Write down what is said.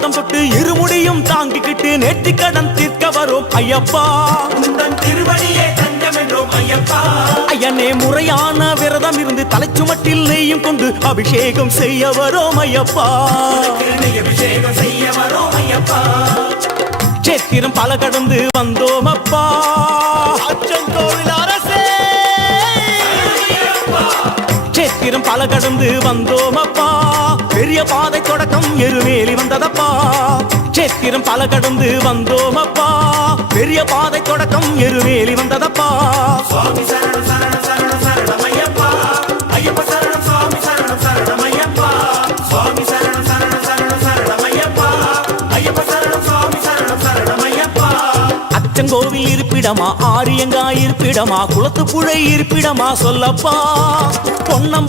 பாதம் தொட்டு இருமுடியும் தாங்கிக்கிட்டு நேர்த்தி கடன் தீர்க்க வரும் ஐயப்பா. திருவடியே தஞ்சம் என்றோம் ஐயப்பா. ஐயனே முறையான விரதம் இருந்து தலைச்சுமட்டில் நெய்யும் கொண்டு அபிஷேகம் செய்ய வரோம் ஐயப்பா. அபிஷேகம் செய்ய வரோம் ஐயப்பா. சேத்திரம் பல கடந்து வந்தோம் அப்பா. அச்சங்கோவில் அரசே சேத்திரம் பல கடந்து வந்தோம் அப்பா. பெரிய பாதை தொடக்கம் எருமேலி வந்ததப்பா. சேத்திரம் பல கடந்து வந்தோம் அப்பா. பெரிய பாதை தொடக்கம் எருமேலி வந்ததப்பா. சுவாமி சரணம் சரணம் சரணம் சரணம் ஐயப்பா. ஐயப்ப சரணம் சுவாமி சரணம் சரணம் ஐயப்பா. சுவாமி சரணம் சரணம் சரணம் சரணம் ஐயப்பா. ஐயப்ப சரணம் சுவாமி சரணம் சரணம் ஐயப்பா. அச்சங்கோவில் இருப்பிடமா, ஆரியங்கா இருப்பிடமா, குளத்துப்புழை இருப்பிடமா சொல்லப்பா. பொன்னம்ப